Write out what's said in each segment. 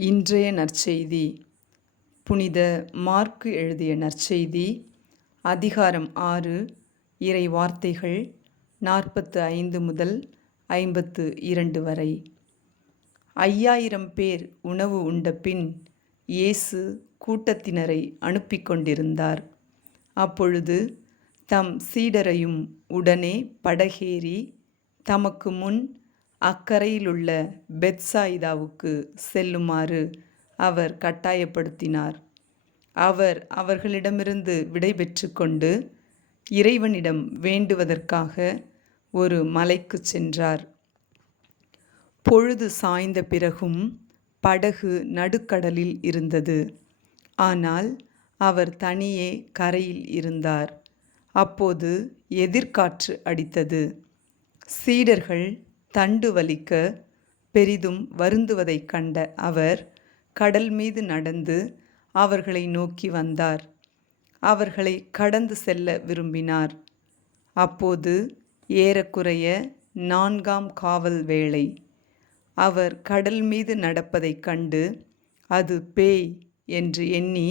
இன்றைய நற்செய்தி புனித மார்க்கு எழுதிய நற்செய்தி அதிகாரம் 6 இறை வார்த்தைகள் 45 முதல் 52 வரை. 5000 பேர் உணவு உண்ட பின் இயேசு கூட்டத்தினரை அனுப்பிக் கொண்டிருந்தார். அப்பொழுது தம் சீடரையும் உடனே படகேறி தமக்கு முன் அக்கரையிலுள்ள பெத்சாயிதாவுக்கு செல்லுமாறு அவர் கட்டாயப்படுத்தினார். அவர் அவர்களிடமிருந்து விடைபெற்று கொண்டு இறைவனிடம் வேண்டுவதற்காக ஒரு மலைக்குச் சென்றார். பொழுது சாய்ந்த பிறகும் படகு நடுக்கடலில் இருந்தது. ஆனால் அவர் தனியே கரையில் இருந்தார். அப்போது எதிர்காற்று அடித்தது. சீடர்கள் தண்டு வலிக்க பெரிதும் வருந்துவதைக் கண்ட அவர் கடல் மீது நடந்து அவர்களை நோக்கி வந்தார். அவர்களை கடந்து செல்ல விரும்பினார். அப்போது ஏறக்குறைய 4ஆம் காவல் வேளை. அவர் கடல் மீது நடப்பதைக் கண்டு அது பேய் என்று எண்ணி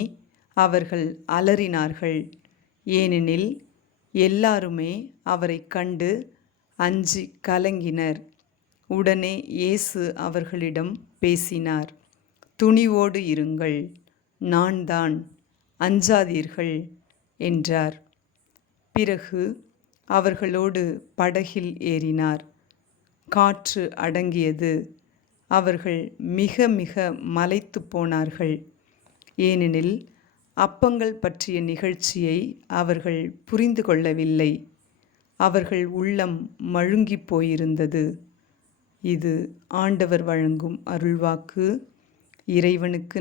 அவர்கள் அலறினார்கள். ஏனெனில் எல்லாருமே அவரைக் கண்டு அஞ்சி கலங்கினர். உடனே இயேசு அவர்களிடம் பேசினார். துணிவோடு இருங்கள், நான் தான், அஞ்சாதீர்கள் என்றார். பிறகு அவர்களோடு படகில் ஏறினார். காற்று அடங்கியது. அவர்கள் மிக மிக மலைத்து போனார்கள். ஏனெனில் அப்பங்கள் பற்றிய நிகழ்ச்சியை அவர்கள் புரிந்து கொள்ளவில்லை. அவர்கள் உள்ளம் மழுங்கிப் போயிருந்தது. இது ஆண்டவர் வழங்கும் அருள்வாக்கு. இறைவனுக்கு